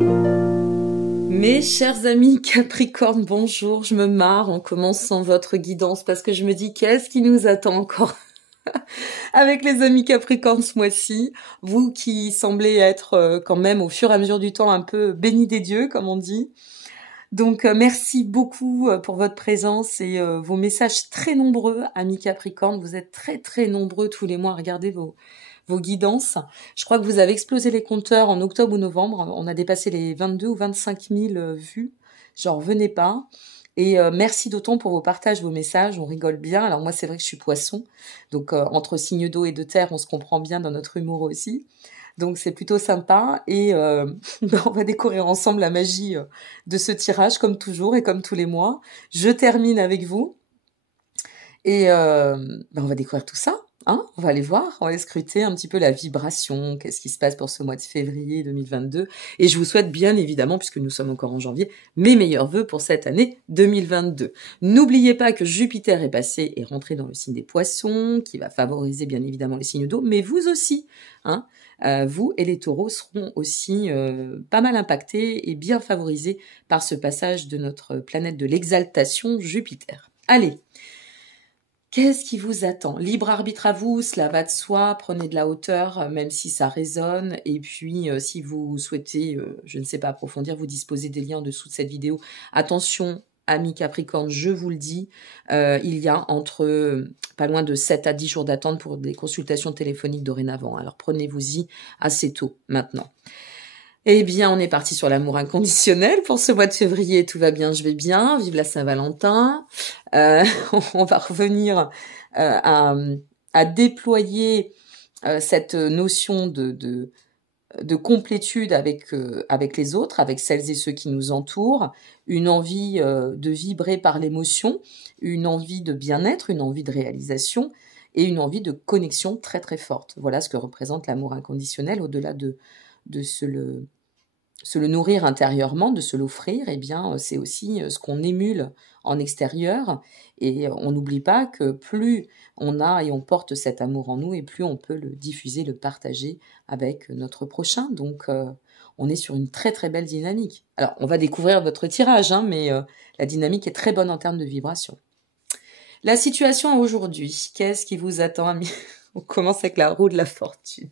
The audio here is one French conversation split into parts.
Mes chers amis Capricorne, bonjour, je me marre en commençant votre guidance parce que je me dis qu'est-ce qui nous attend encore avec les amis Capricorne ce mois-ci, vous qui semblez être quand même au fur et à mesure du temps un peu bénis des dieux comme on dit. Donc merci beaucoup pour votre présence et vos messages très nombreux, amis Capricorne, vous êtes très nombreux tous les mois à regarder vos guidances. Je crois que vous avez explosé les compteurs en octobre ou novembre. On a dépassé les 22 ou 25 000 vues. J'en revenais pas. Et merci d'autant pour vos partages, vos messages. On rigole bien. Alors moi, c'est vrai que je suis poisson. Donc entre signes d'eau et de terre, on se comprend bien dans notre humour aussi. Donc c'est plutôt sympa. Et on va découvrir ensemble la magie de ce tirage, comme toujours et comme tous les mois. Je termine avec vous. Et on va découvrir tout ça. Hein, on va aller voir, on va aller scruter un petit peu la vibration, qu'est-ce qui se passe pour ce mois de février 2022. Et je vous souhaite bien évidemment, puisque nous sommes encore en janvier, mes meilleurs vœux pour cette année 2022. N'oubliez pas que Jupiter est passé et rentré dans le signe des Poissons, qui va favoriser bien évidemment les signes d'eau, mais vous aussi. Hein, vous et les taureaux seront aussi pas mal impactés et bien favorisés par ce passage de notre planète de l'exaltation Jupiter. Allez, qu'est-ce qui vous attend? Libre arbitre à vous, cela va de soi, prenez de la hauteur, même si ça résonne. Et puis, si vous souhaitez, je ne sais pas, approfondir, vous disposez des liens en dessous de cette vidéo. Attention, amis Capricorne, je vous le dis, il y a entre pas loin de 7 à 10 jours d'attente pour des consultations téléphoniques dorénavant. Alors, prenez-vous-y assez tôt, maintenant. Eh bien, on est parti sur l'amour inconditionnel pour ce mois de février. Tout va bien, je vais bien. Vive la Saint-Valentin. On va revenir à déployer cette notion de complétude avec les autres, avec celles et ceux qui nous entourent, une envie de vibrer par l'émotion, une envie de bien-être, une envie de réalisation et une envie de connexion très forte. Voilà ce que représente l'amour inconditionnel au-delà de se le nourrir intérieurement, de se l'offrir, eh bien, c'est aussi ce qu'on émule en extérieur. Et on n'oublie pas que plus on a et on porte cet amour en nous, et plus on peut le diffuser, le partager avec notre prochain. Donc, on est sur une très belle dynamique. Alors, on va découvrir votre tirage, hein, mais la dynamique est très bonne en termes de vibration. La situation aujourd'hui, qu'est-ce qui vous attend, amis? On commence avec la roue de la fortune.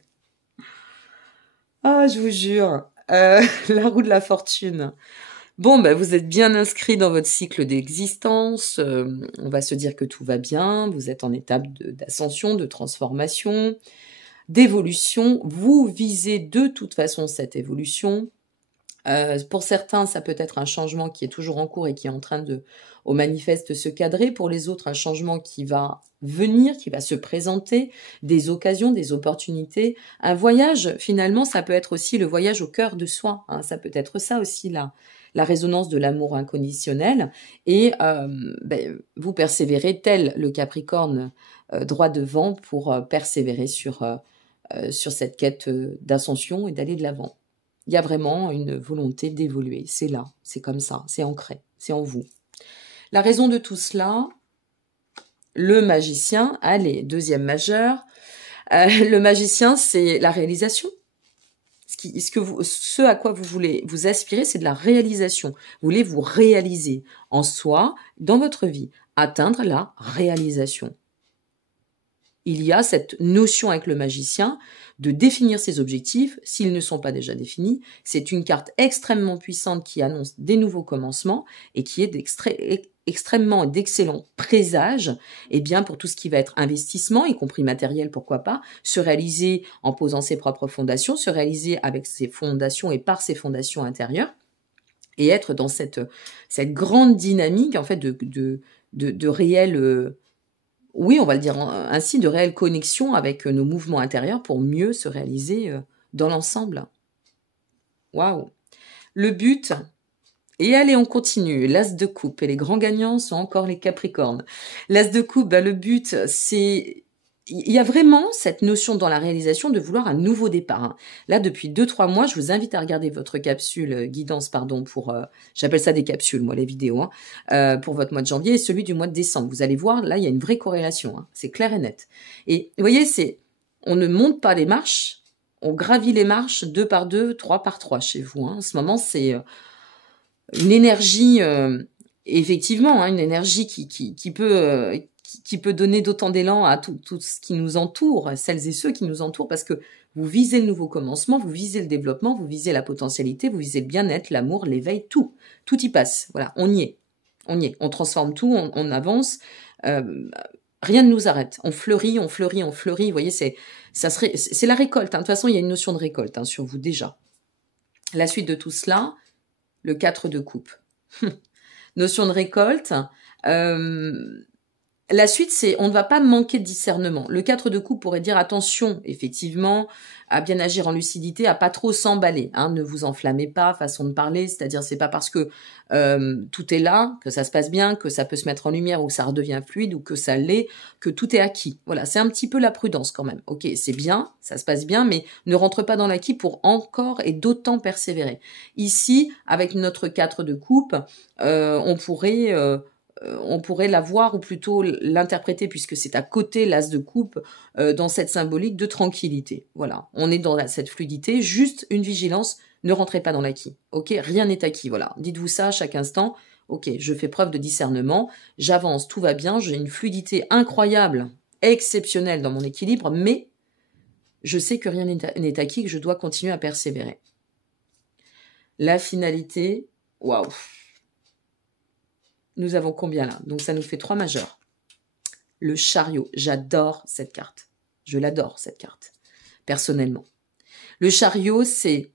Ah, je vous jure, la roue de la fortune. Bon, vous êtes bien inscrit dans votre cycle d'existence. On va se dire que tout va bien. Vous êtes en étape d'ascension, de transformation, d'évolution. Vous visez de toute façon cette évolution. Pour certains, ça peut être un changement qui est toujours en cours et qui est en train au manifeste, de se cadrer. Pour les autres, un changement qui va venir, qui va se présenter, des occasions, des opportunités. Un voyage, finalement, ça peut être aussi le voyage au cœur de soi. Hein. Ça peut être ça aussi, la résonance de l'amour inconditionnel. Et vous persévérez tel le Capricorne droit devant pour persévérer sur cette quête d'ascension et d'aller de l'avant. Il y a vraiment une volonté d'évoluer. C'est là, c'est comme ça, c'est ancré, c'est en vous. La raison de tout cela, le magicien, allez, deuxième majeur. Le magicien, c'est la réalisation. Ce à quoi vous voulez vous aspirer, c'est de la réalisation. Vous voulez vous réaliser en soi, dans votre vie, atteindre la réalisation. Il y a cette notion avec le magicien de définir ses objectifs, s'ils ne sont pas déjà définis. C'est une carte extrêmement puissante qui annonce des nouveaux commencements et qui est extrêmement d'excellents présages, et bien pour tout ce qui va être investissement, y compris matériel, pourquoi pas, se réaliser en posant ses propres fondations, se réaliser avec ses fondations et par ses fondations intérieures, et être dans cette grande dynamique en fait de réel... oui, on va le dire ainsi, de réelle connexion avec nos mouvements intérieurs pour mieux se réaliser dans l'ensemble. Waouh! Le but, et allez, on continue. L'as de coupe, et les grands gagnants sont encore les Capricornes. L'as de coupe, le but, c'est... Il y a vraiment cette notion dans la réalisation de vouloir un nouveau départ. Hein. Là, depuis 2-3 mois, je vous invite à regarder votre capsule, guidance, pardon, pour... j'appelle ça des capsules, moi, les vidéos, hein, pour votre mois de janvier et celui du mois de décembre. Vous allez voir, là, il y a une vraie corrélation. Hein, c'est clair et net. Et vous voyez, on ne monte pas les marches, on gravit les marches 2 par 2, 3 par 3 chez vous. Hein. En ce moment, c'est une énergie, effectivement, hein, une énergie qui peut donner d'autant d'élan à tout ce qui nous entoure, celles et ceux qui nous entourent, parce que vous visez le nouveau commencement, vous visez le développement, vous visez la potentialité, vous visez le bien-être, l'amour, l'éveil, tout. Tout y passe. Voilà, on y est. On y est. On transforme tout, on avance. Rien ne nous arrête. On fleurit, on fleurit, on fleurit. Vous voyez, c'est la récolte. Hein. De toute façon, il y a une notion de récolte hein, sur vous déjà. La suite de tout cela, le 4 de coupe. Notion de récolte. La suite, c'est on ne va pas manquer de discernement. Le 4 de coupe pourrait dire attention, effectivement, à bien agir en lucidité, à pas trop s'emballer. Hein, ne vous enflammez pas, façon de parler, c'est-à-dire c'est pas parce que tout est là, que ça se passe bien, que ça peut se mettre en lumière ou que ça redevient fluide ou que ça l'est, que tout est acquis. Voilà, c'est un petit peu la prudence quand même. Ok, c'est bien, ça se passe bien, mais ne rentre pas dans l'acquis pour encore et d'autant persévérer. Ici, avec notre 4 de coupe, on pourrait la voir ou plutôt l'interpréter puisque c'est à côté l'as de coupe dans cette symbolique de tranquillité. Voilà, on est dans cette fluidité, juste une vigilance, ne rentrez pas dans l'acquis. Ok, rien n'est acquis. Voilà, dites-vous ça à chaque instant. Ok, je fais preuve de discernement, j'avance, tout va bien, j'ai une fluidité incroyable, exceptionnelle dans mon équilibre, mais je sais que rien n'est acquis, que je dois continuer à persévérer. La finalité, waouh. Nous avons combien là? Donc ça nous fait 3 majeurs. Le chariot, j'adore cette carte. Je l'adore cette carte, personnellement. Le chariot, c'est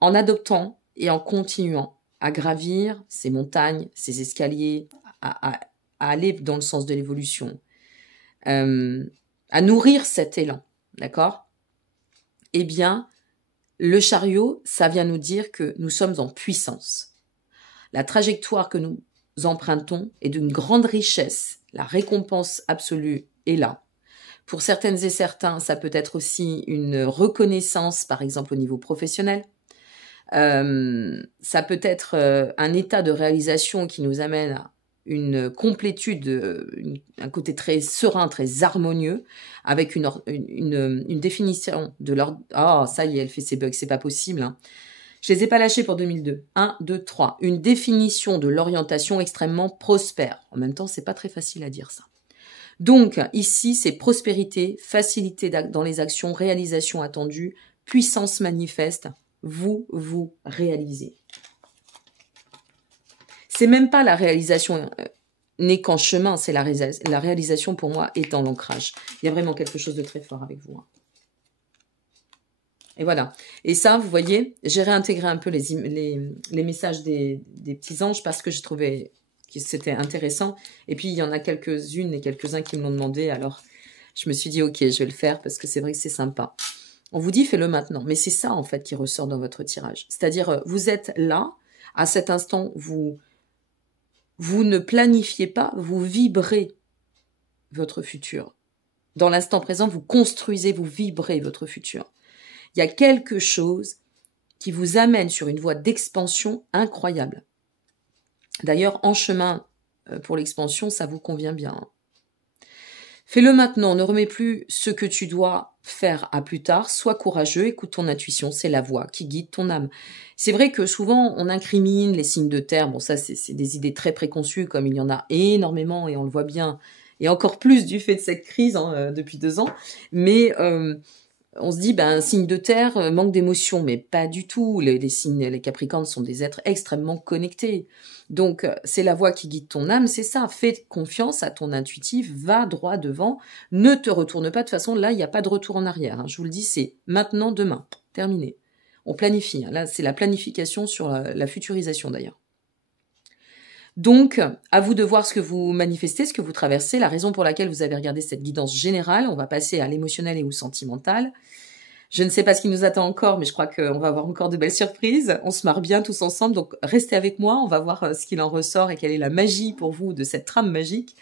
en adoptant et en continuant à gravir ces montagnes, ces escaliers, à aller dans le sens de l'évolution, à nourrir cet élan, d'accord? Eh bien, le chariot, ça vient nous dire que nous sommes en puissance. La trajectoire que nous empruntons est d'une grande richesse. La récompense absolue est là. Pour certaines et certains, ça peut être aussi une reconnaissance, par exemple au niveau professionnel. Ça peut être un état de réalisation qui nous amène à une complétude, un côté très serein, très harmonieux, avec une définition de l'ordre. Oh, ça y est, elle fait ses bugs, c'est pas possible. Hein. Je les ai pas lâchés pour 2002. 1, 2, 3. Une définition de l'orientation extrêmement prospère. En même temps, c'est pas très facile à dire ça. Donc, ici, c'est prospérité, facilité dans les actions, réalisation attendue, puissance manifeste. Vous réalisez. C'est même pas la réalisation n'est qu'en chemin, c'est la réalisation pour moi étant l'ancrage. Il y a vraiment quelque chose de très fort avec vous. Hein. Et voilà. Et ça, vous voyez, j'ai réintégré un peu les messages des petits anges parce que j'ai trouvé que c'était intéressant. Et puis, il y en a quelques-unes et quelques-uns qui me l'ont demandé. Alors, je me suis dit, ok, je vais le faire parce que c'est vrai que c'est sympa. On vous dit, fais-le maintenant. Mais c'est ça, en fait, qui ressort dans votre tirage. C'est-à-dire, vous êtes là, à cet instant, vous ne planifiez pas, vous vibrez votre futur. Dans l'instant présent, vous construisez, vous vibrez votre futur. Il y a quelque chose qui vous amène sur une voie d'expansion incroyable. D'ailleurs, en chemin pour l'expansion, ça vous convient bien. Fais-le maintenant, ne remets plus ce que tu dois faire à plus tard. Sois courageux, écoute ton intuition, c'est la voix qui guide ton âme. C'est vrai que souvent, on incrimine les signes de terre. Bon, ça, c'est des idées très préconçues, comme il y en a énormément, et on le voit bien, et encore plus du fait de cette crise depuis 2 ans. Mais on se dit, signe de terre, manque d'émotion, mais pas du tout. Les signes, les Capricornes sont des êtres extrêmement connectés. Donc, c'est la voix qui guide ton âme, c'est ça. Fais confiance à ton intuitif, va droit devant, ne te retourne pas. De toute façon, là, il n'y a pas de retour en arrière. Hein. Je vous le dis, c'est maintenant, demain. Terminé. On planifie. Hein. Là, c'est la planification sur la futurisation, d'ailleurs. Donc, à vous de voir ce que vous manifestez, ce que vous traversez, la raison pour laquelle vous avez regardé cette guidance générale. On va passer à l'émotionnel et au sentimental. Je ne sais pas ce qui nous attend encore, mais je crois qu'on va avoir encore de belles surprises. On se marre bien tous ensemble, donc restez avec moi. On va voir ce qu'il en ressort et quelle est la magie pour vous de cette trame magique.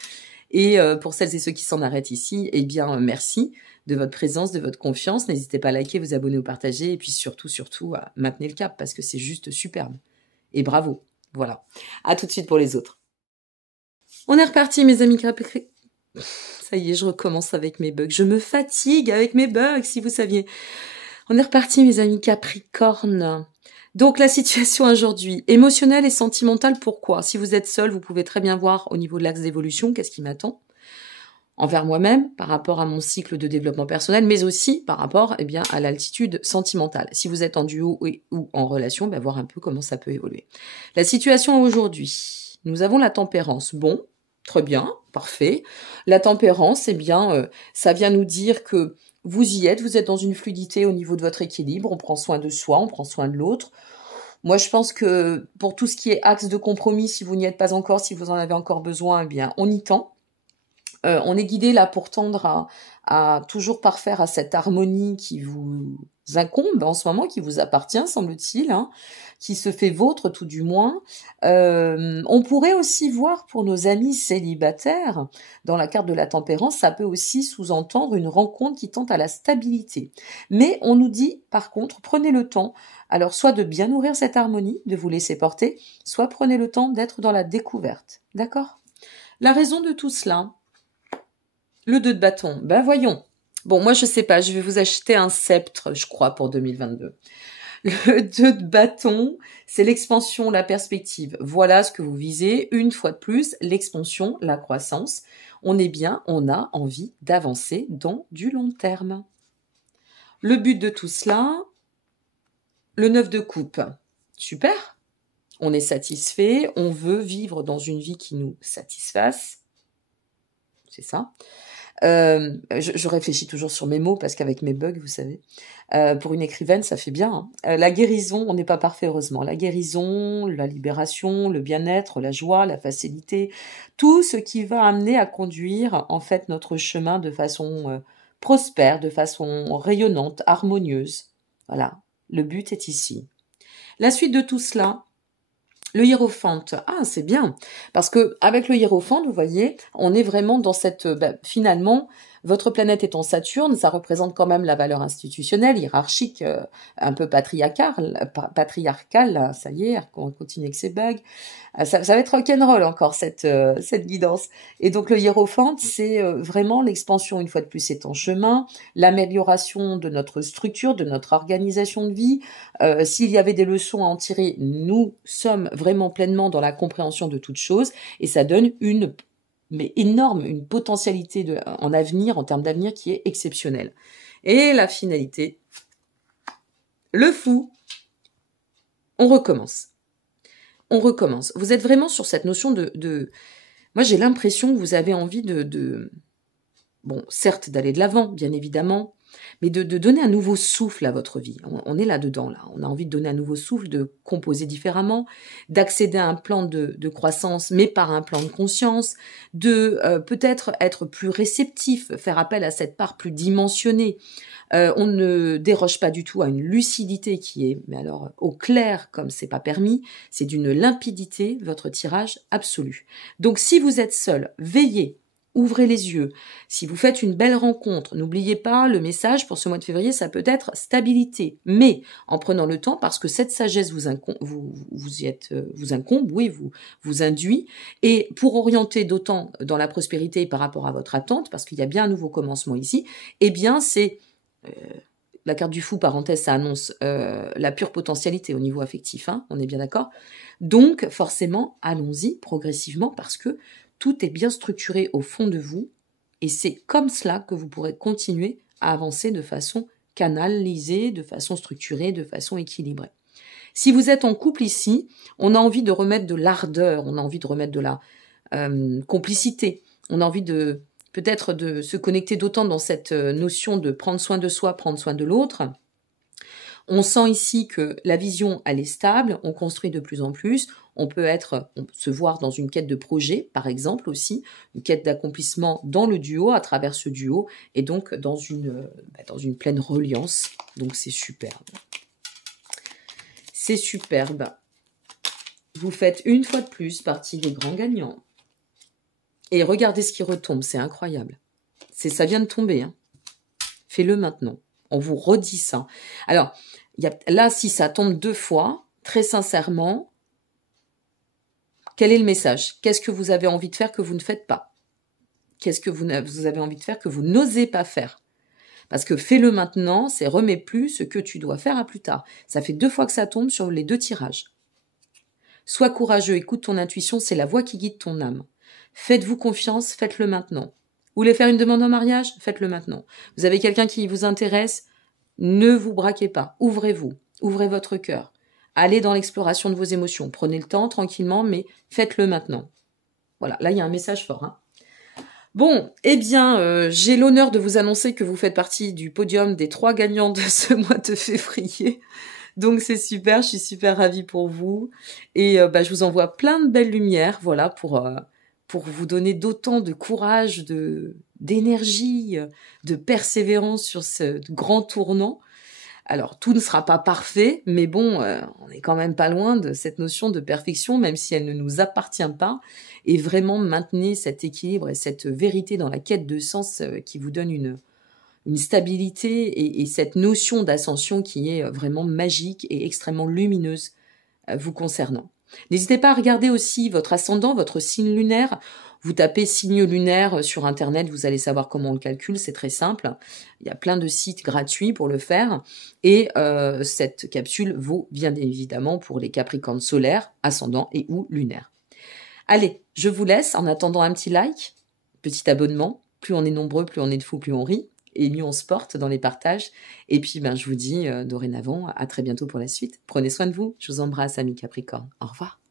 Et pour celles et ceux qui s'en arrêtent ici, eh bien, merci de votre présence, de votre confiance. N'hésitez pas à liker, vous abonner ou partager. Et puis surtout, maintenez le cap parce que c'est juste superbe. Et bravo. Voilà. À tout de suite pour les autres. On est reparti, mes amis Ça y est, je recommence avec mes bugs. Je me fatigue avec mes bugs, si vous saviez. On est reparti, mes amis Capricorne. Donc, la situation aujourd'hui, émotionnelle et sentimentale, pourquoi? Si vous êtes seul, vous pouvez très bien voir au niveau de l'axe d'évolution, qu'est-ce qui m'attend envers moi-même, par rapport à mon cycle de développement personnel, mais aussi par rapport eh bien, à l'altitude sentimentale. Si vous êtes en duo ou en relation, ben, voir un peu comment ça peut évoluer. La situation aujourd'hui, nous avons la tempérance. Bon, très bien, parfait. La tempérance, eh bien, ça vient nous dire que vous y êtes, vous êtes dans une fluidité au niveau de votre équilibre, on prend soin de soi, on prend soin de l'autre. Moi, je pense que pour tout ce qui est axe de compromis, si vous n'y êtes pas encore, si vous en avez encore besoin, eh bien, on y tend. On est guidé là pour tendre à toujours parfaire à cette harmonie qui vous incombe en ce moment, qui vous appartient, semble-t-il, hein, qui se fait vôtre tout du moins. On pourrait aussi voir pour nos amis célibataires, dans la carte de la tempérance, ça peut aussi sous-entendre une rencontre qui tend à la stabilité. Mais on nous dit, par contre, prenez le temps, alors soit de bien nourrir cette harmonie, de vous laisser porter, soit prenez le temps d'être dans la découverte. D'accord ? La raison de tout cela, le 2 de bâton, ben voyons. Bon, moi je sais pas, je vais vous acheter un sceptre, je crois, pour 2022. Le 2 de bâton, c'est l'expansion, la perspective. Voilà ce que vous visez. Une fois de plus, l'expansion, la croissance. On est bien, on a envie d'avancer dans du long terme. Le but de tout cela, le 9 de coupe. Super. On est satisfait, on veut vivre dans une vie qui nous satisfasse. C'est ça. Je réfléchis toujours sur mes mots parce qu'avec mes bugs, vous savez, pour une écrivaine, ça fait bien. Hein. La guérison, on n'est pas parfait heureusement. La guérison, la libération, le bien-être, la joie, la facilité, tout ce qui va amener à conduire en fait notre chemin de façon prospère, de façon rayonnante, harmonieuse. Voilà, le but est ici. La suite de tout cela. Le hiérophante, c'est bien, parce que avec le hiérophante, vous voyez, on est vraiment dans cette, finalement, votre planète étant Saturne, ça représente quand même la valeur institutionnelle, hiérarchique, un peu patriarcale, ça y est, on continue avec ces bugs. Ça va être rock'n'roll encore cette guidance. Et donc le hiérophante, c'est vraiment l'expansion, une fois de plus, c'est en chemin, l'amélioration de notre structure, de notre organisation de vie. S'il y avait des leçons à en tirer, nous sommes vraiment pleinement dans la compréhension de toutes choses, et ça donne une potentialité en avenir, en termes d'avenir, qui est exceptionnelle. Et la finalité, le fou, on recommence. On recommence. Vous êtes vraiment sur cette notion de... Moi, j'ai l'impression que vous avez envie bon, certes, d'aller de l'avant, bien évidemment, mais de donner un nouveau souffle à votre vie. On est là-dedans, là. On a envie de donner un nouveau souffle, de composer différemment, d'accéder à un plan de croissance, mais par un plan de conscience, de peut-être être plus réceptif, faire appel à cette part plus dimensionnée. On ne déroge pas du tout à une lucidité qui est, mais alors, au clair, comme c'est pas permis, c'est d'une limpidité, votre tirage absolu. Donc, si vous êtes seul, veillez. Ouvrez les yeux. Si vous faites une belle rencontre, n'oubliez pas le message pour ce mois de février, ça peut être stabilité. Mais en prenant le temps, parce que cette sagesse vous incombe, oui, vous induit. Et pour orienter d'autant dans la prospérité par rapport à votre attente, parce qu'il y a bien un nouveau commencement ici, eh bien c'est la carte du fou, parenthèse, ça annonce la pure potentialité au niveau affectif, hein, on est bien d'accord. Donc forcément, allons-y progressivement parce que tout est bien structuré au fond de vous et c'est comme cela que vous pourrez continuer à avancer de façon canalisée, de façon structurée, de façon équilibrée. Si vous êtes en couple ici, on a envie de remettre de l'ardeur, on a envie de remettre de la complicité, on a envie peut-être de se connecter d'autant dans cette notion de prendre soin de soi, prendre soin de l'autre. On sent ici que la vision, elle est stable, on construit de plus en plus, on peut se voir dans une quête de projet, par exemple aussi, une quête d'accomplissement dans le duo, à travers ce duo, et donc dans une pleine reliance. Donc c'est superbe. C'est superbe. Vous faites une fois de plus partie des grands gagnants. Et regardez ce qui retombe, c'est incroyable. Ça vient de tomber. Hein. Fais-le maintenant. On vous redit ça. Alors, là, si ça tombe 2 fois, très sincèrement, quel est le message? Qu'est-ce que vous avez envie de faire que vous ne faites pas? Qu'est-ce que vous avez envie de faire que vous n'osez pas faire? Parce que fais-le maintenant, c'est remets plus ce que tu dois faire à plus tard. Ça fait 2 fois que ça tombe sur les 2 tirages. Sois courageux, écoute ton intuition, c'est la voix qui guide ton âme. Faites-vous confiance, faites-le maintenant. Vous voulez faire une demande en mariage? Faites-le maintenant. Vous avez quelqu'un qui vous intéresse? Ne vous braquez pas, ouvrez-vous, ouvrez votre cœur. Allez dans l'exploration de vos émotions, prenez le temps tranquillement, mais faites-le maintenant. Voilà, là il y a un message fort. Hein. Bon, eh bien, j'ai l'honneur de vous annoncer que vous faites partie du podium des 3 gagnants de ce mois de février. Donc c'est super, je suis super ravie pour vous. Et je vous envoie plein de belles lumières, voilà, pour vous donner d'autant de courage, d'énergie, de persévérance sur ce grand tournant. Alors, tout ne sera pas parfait, mais bon, on n'est quand même pas loin de cette notion de perfection, même si elle ne nous appartient pas, et vraiment maintenez cet équilibre et cette vérité dans la quête de sens qui vous donne une stabilité et cette notion d'ascension qui est vraiment magique et extrêmement lumineuse vous concernant. N'hésitez pas à regarder aussi votre ascendant, votre signe lunaire. Vous tapez signe lunaire sur Internet, vous allez savoir comment on le calcule, c'est très simple. Il y a plein de sites gratuits pour le faire. Et cette capsule vaut bien évidemment pour les Capricornes solaires, ascendants et ou lunaires. Allez, je vous laisse en attendant un petit like, petit abonnement. Plus on est nombreux, plus on est de fous, plus on rit. Et mieux on se porte dans les partages. Et puis, je vous dis dorénavant, à très bientôt pour la suite. Prenez soin de vous. Je vous embrasse, amis Capricornes. Au revoir.